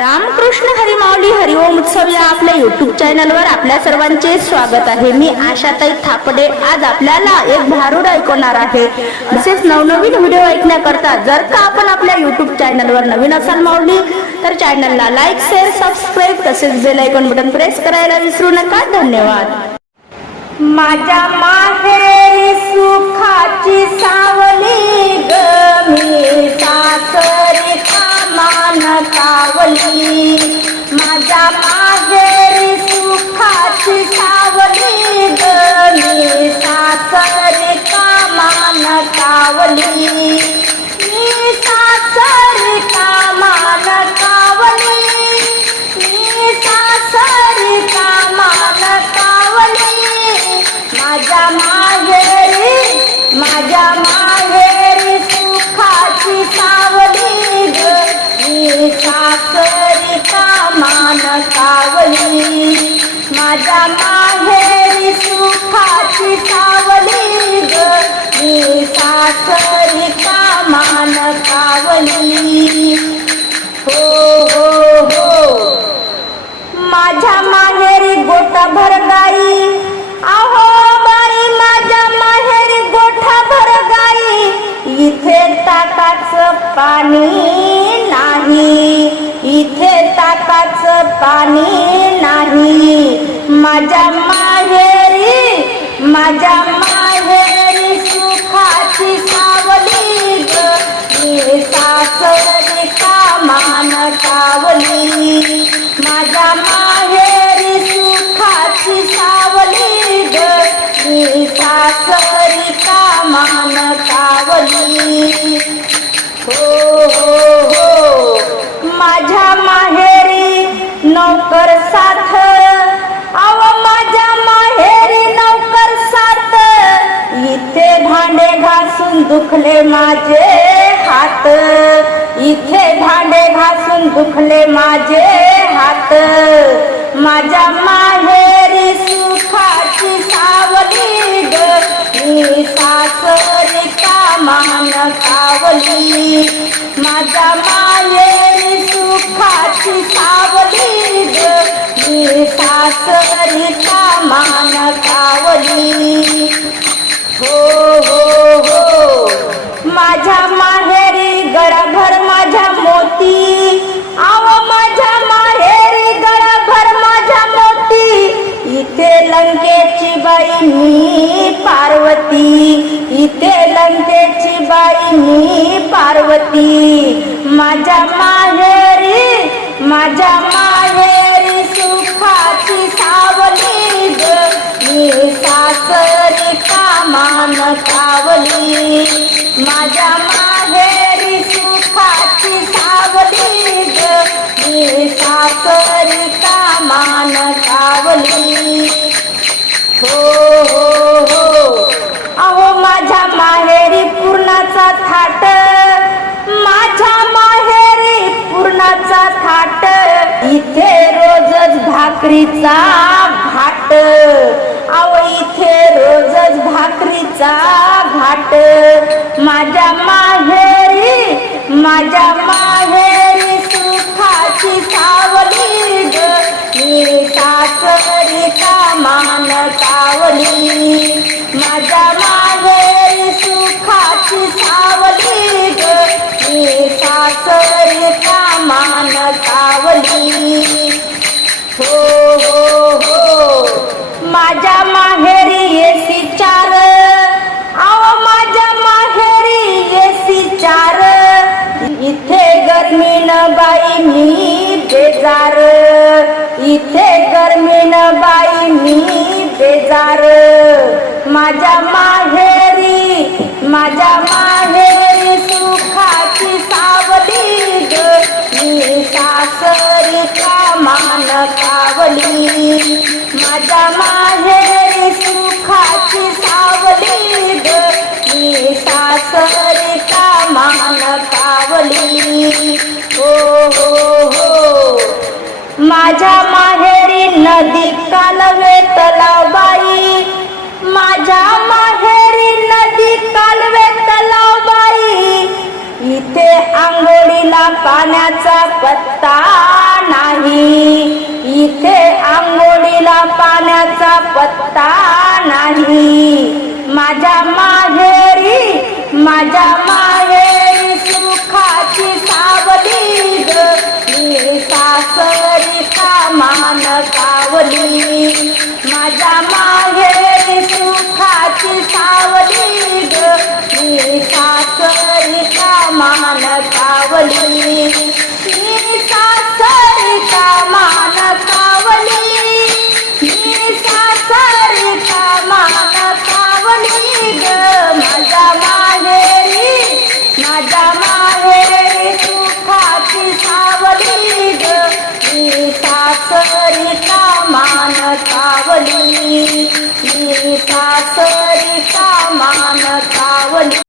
रामकृष्ण हरिमावली हरिओम उत्सव या आपल्या युट्यूब चॅनलवर आपल्या सर्वांचे स्वागत आहे. मी आशाताई थापडे. आज आपल्याला एक भारूड ऐकवणार आहे. तसेच नवनवीन व्हिडिओ ऐकण्याकरता जर का आपण आपल्या युट्यूब चॅनलवर नवीन असाल माऊली तर चॅनलला लाईक शेअर सबस्क्राईब तसेच बेल ऐकून बटन प्रेस करायला विसरू नका. धन्यवाद. माझ्या माहेरी करिता मान पावली हो हो हो. माझ्या माहेरी गोटा भर गाई आहो बाई माझ्या माहेरी गोठा भर गाई इथे ताकाचं पाणी नाही. इथे ताकाचं पाणी नाही. माझ्या माहेरी माझ्या नौकर साथ। आव माझ्या माहेरी नौकर साथ। इथे भांडे घासून दुखले माझे हात। इथे भांडे घासून दुखले माझे हात। माझ्या माहेरी सुखाची सावली ग। मी सासरिका मान सावली माझ्या माहेरी सुखाची सावली ग. मी सासरी मान सावली हो. पार्वती माझ्या माहेरी माझ्या माहेरी सुखाची सावली ग. मी सासरी कामान सावली. माझ्या माहेरी सुखाची सावली ग. मी सासरी कामान सावली. हो भाकरीचा घाट. अहो इथे रोजच भाकरीचा घाट. माझ्या माहेरी माझ्या माहेरी सुखाची सावली ग. मी सासरी कामान माझ्या माहेरी सुखाची सावली ग. मी सासरी कामान हो हो हो. माझ्या माहेरी येसी चार. आव माझ्या माहेरी येसी चार. इथे गर्मीन बाई मी बेजार. इथे गर्मीन बाई मी बेजार. माझ्या माहेरी माझ्या मा माझ्या माहेरी सुखाची सावली ग. मी सासरी कामान कावली हो हो हो. माझ्या माहेरी नदी कालवे तलावबाई. माझ्या माहेरी नदी कालवे तलावबाई. इथे आंघोळीला पाण्याचा पत्ता नाही. इथे तुला पाण्याचा पत्ता नाही. माझ्या माहेरी माझ्या माहेरी सुखाची सावली ग. मी सासरी मान सावली माझ्या माहेरी Tá bolinho e me passa